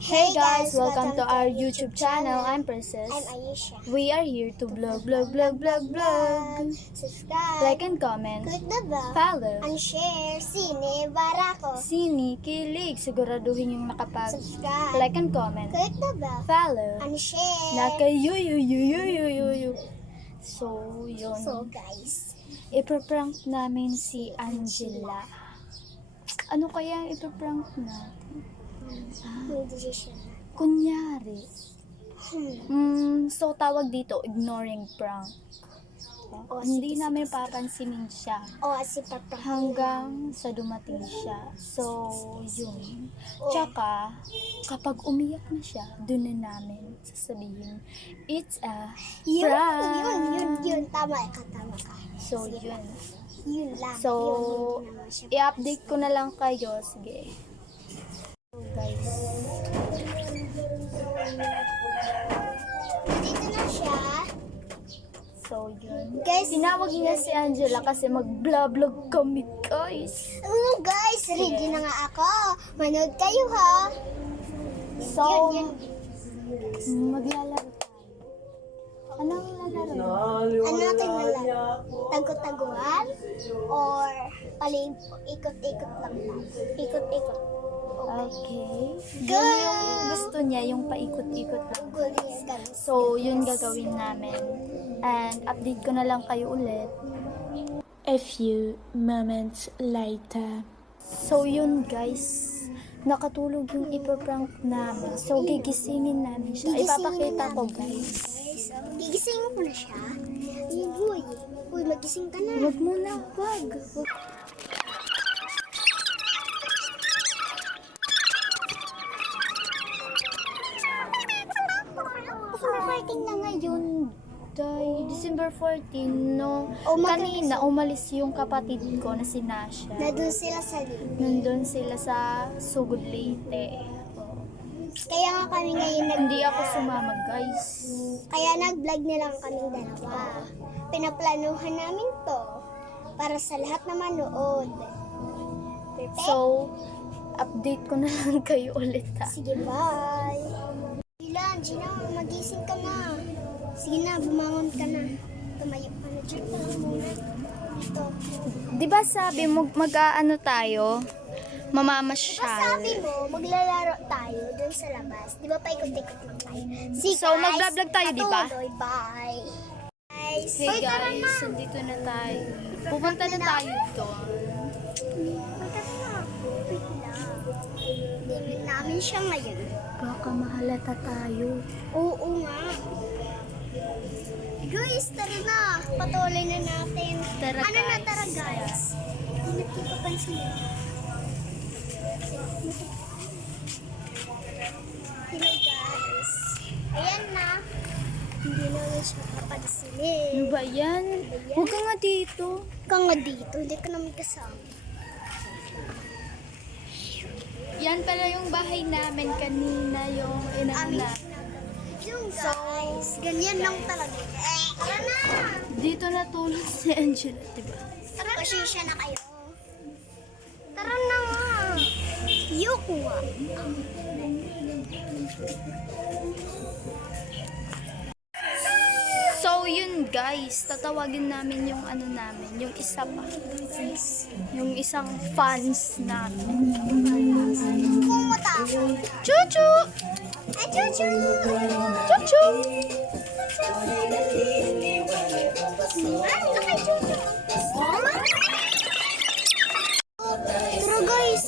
Hey guys, welcome to our YouTube channel. I'm Princess. I'm Ayesha. We are here to vlog. Subscribe. Like and comment. Click the bell. Follow. And share. Sine Barako. Sini, kilig. Siguraduhin yung Subscribe. like and comment. Click the bell. Follow. And share. Nakayu. So, yun. So guys, Ipaprank namin si Angela. Ano kaya ang ipaprank natin? hindi siya. Kunyari. So tawag dito, ignoring prank. Oh, Hindi sige, namin papansinin siya Si Papa. hanggang sa dumating siya. So, yun. Tsaka, kapag umiyak na siya, dun na namin sasabihin, it's a prank. Yun. Tama ka. So, Sige. yun. Yun lang. So, Yun naman siya. i-update ko na lang kayo. Sige. So, guys. Dito na siya. So, yun. Guys, Tinawag niya si Angela kasi mag-vlog kami, guys. guys, ready na nga ako. Manood kayo ha. So, Yun. maglalaro tayo. Anong lalaro? Ano natin nalaro? Tagko-taguan? Or ikot-ikot lang tayo? Ikot-ikot. Okay. Go! Yun yung gusto niya, yung paikot-ikot lang. Good, guys. So, yun gagawin namin. And update ko na lang kayo ulit. A few moments later. So, yun guys. Nakatulog yung ipaprank namin. So, gigisingin namin siya. Ipapakita ko guys. Gigisingin ko na siya. Uy, magising ka na. Wag muna, wag. Na ngayon, December 14, no? Kanina, umalis yung kapatid ko na si Nasha. Nandun sila sa Leyte. Nandun sila sa Sugod, Leyte. Kaya nga kami ngayon Hindi ako sumama, guys. Kaya nag-vlog na lang kaming dalawa. Pinaplanuhan namin to para sa lahat na manood. Perfect? So, update ko na lang kayo ulit, ha? Sige, bye! Gina, magising ka na. Sige na, bumangon ka na. Tumayo ka na. Check ka lang muna. Ito. Di ba sabi mo, mag-ano tayo? Diba Mamamasyal. sabi mo, maglalaro tayo dun sa labas. Di ba paikot-ikot lang tayo? Sige, So, mag-vlog tayo, di ba? Patuloy, bye! Guys, Hey hoy, tara guys, na. nandito na tayo. Pupunta na tayo doon. Hindi namin siya ngayon. Baka mahalata tayo. Oo nga. Guys, tara na. Patuloy na natin. Tara, Ano na, guys. tara guys. Hindi nagkikapansin. Hello guys. Ayan na. Hindi naman siya kapansin. Ano ba yan? Huwag ka nga dito. Ka nga dito, hindi ka namin kasama. Yan pala yung bahay namin kanina, yung inang na. Yung guys, ganyan lang talaga. Tara na! Dito natulog si Angela, diba? Tara na! Pasensya na kayo. Tara na nga! Yoko nga. So yun guys, tatawagin namin yung ano namin, yung isa pa. Yung isang fans namin. Kumuta ako. Chuchu! Ay, chuchu! Chuchu! Ano kay chuchu? Tara guys!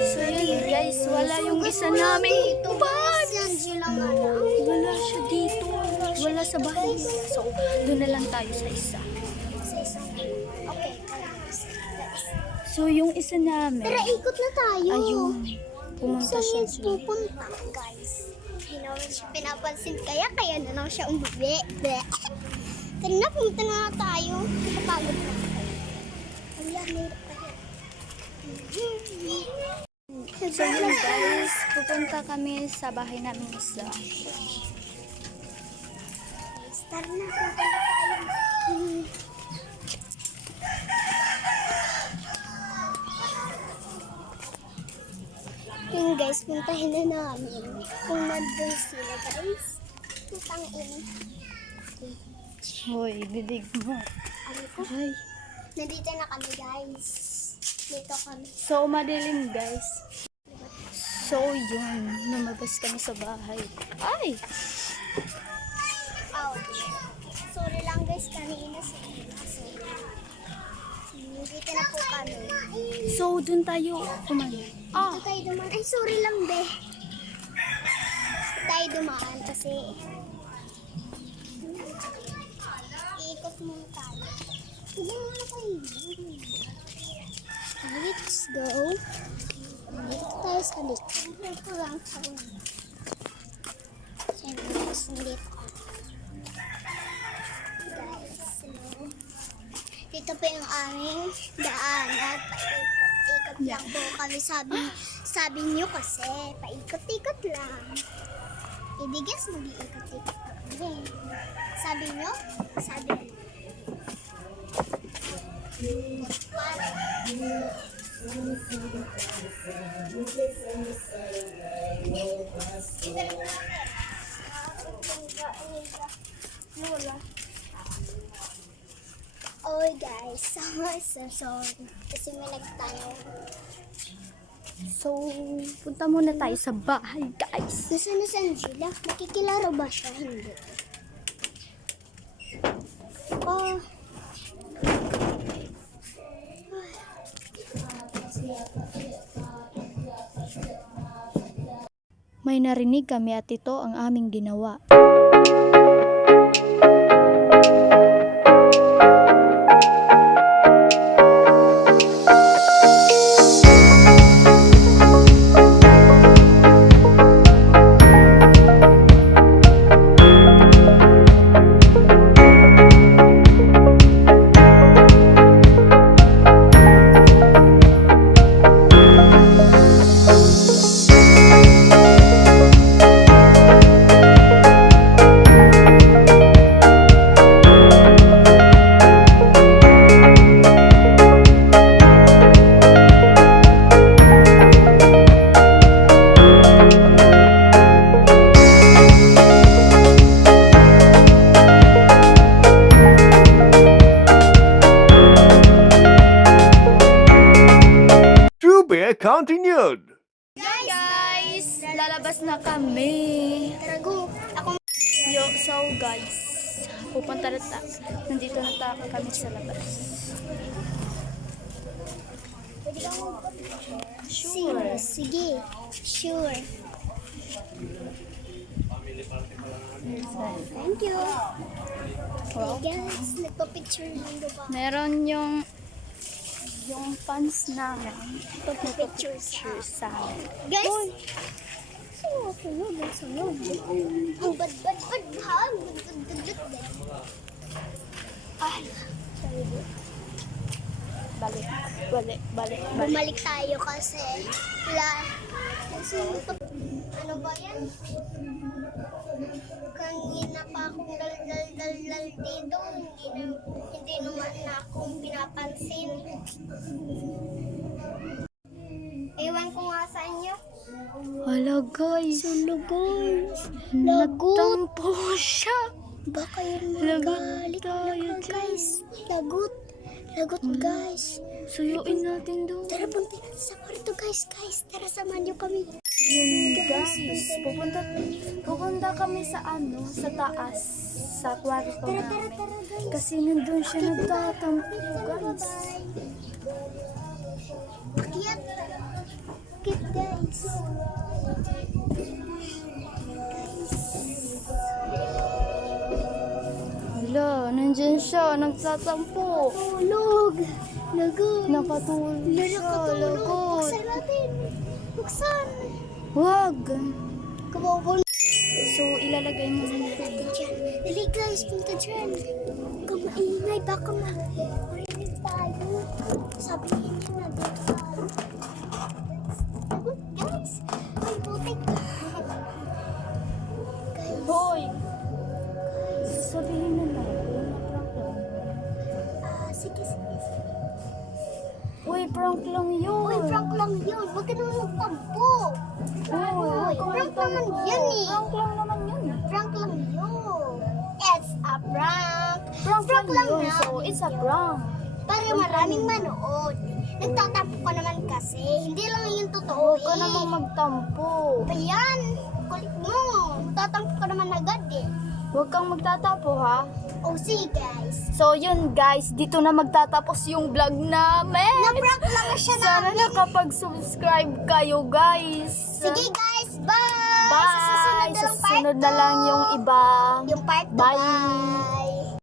So yun guys, wala yung isa namin. Fans! Angela nga lang. Wala siya dito. Wala sa bahay nila. So, doon na lang tayo sa isa. Sa isang okay. So, yung isa namin, Tara, ikot na tayo. ayun, pumunta siya Saan dyan. pupunta, guys? Hindi naman siya pinapansin kaya na lang siya umuwi. Tara na, pumunta na nga tayo. Nakapagod na ako. Wala, mayroon pa yan. So, yun guys, pupunta kami sa bahay namin isa. Tara na, pupunta na tayo. Yung guys, puntahin na namin. Kung nandun sila guys. Putang ina. Hoy, didig mo. Ano ko? Ay. Nandito na kami guys. Dito kami. So, madilim guys. So, yun. Lumabas kami sa bahay. Ay! Ouch. Sorry lang guys, kanina sa dito na po kami. So, dun tayo kumain. Dito tayo dumaan. Ay, sorry lang be. Tayo dumaan kasi iikot muna tayo. Sige muna tayo. Let's go. Dito tayo sa likod. Ito lang sa siyempre, dito ako. Guys, hello. Dito po yung aming daan at paikot-ikot lang po kami. Sabi niyo kasi, paikot-ikot lang. Hindi guys, mag-iikot-ikot na kami. Sabi niyo? Sabi niyo. Oh guys, so sorry. Kasi may nagtanong. So, punta muna tayo sa bahay, guys. Nasaan na si Angela? Nakikilaro ba siya? Hindi. Oh. May narinig kami at ito ang aming ginawa. Continued. Guys, lalabas na kami. Tara, go. Ako. Yo, so guys, pupunta na nandito na kami sa labas. Pwede ka mo. Sure. Sige. Sure. Thank you. Wow. Hey guys, nagpa-picture lang ba? Meron yung fans namin. Picture sa amin. Guys! Sunod. Ang bad ba? Ay, sorry bro. Balik. Bumalik tayo kasi ano ba yan? Kanina pa akong dal dito, hindi naman na akong pinapansin. Ewan ko nga sa inyo. Hala guys. Nagtampo siya. Baka yun Lagot magalit tayo na dyan. guys. Lagot guys. Suyuin natin doon. Tara, punta natin sa kwarto guys. Tara, samahan niyo kami. Yun guys, pupunta kami sa taas, sa kwarto Tara namin. guys. Kasi nandun siya nagtatampo guys. Akyat. Akyat guys. Hala, nandyan siya, nagtatampo. Tulog. Lagot. Nakatulog siya, lagot. Buksan natin. Buksan. Wag. Kawawa So, ilalagay mo na natin dyan. Dali guys, punta dyan. Huwag kang maingay, baka marinig tayo. Sabi niya na dito tayo. Guys, ay putik. Guys, Hoy! Sasabihin na natin na prank lang. sige. Uy, prank lang yun. Uy, prank lang yun. Huwag ka naman magtampo. naman yan eh. Prank lang naman yun. Prank lang yun. It's a prank. Prank lang yun. na. So, it's a prank. Para maraming manood. Nagtatampo ka naman kasi. Hindi lang yung totoo Huwag ka namang magtampo. Ayan, kulit mo. Tatampo ka naman agad eh. Huwag kang magtatapo, ha? O sige guys. So, yun guys. Dito na magtatapos yung vlog namin. Na-prank lang siya Sana namin. nakapag-subscribe kayo, guys. Sige guys, bye! Sa Bye! susunod na lang part Susunod na lang yung iba. Yung part 2. Bye. Bye!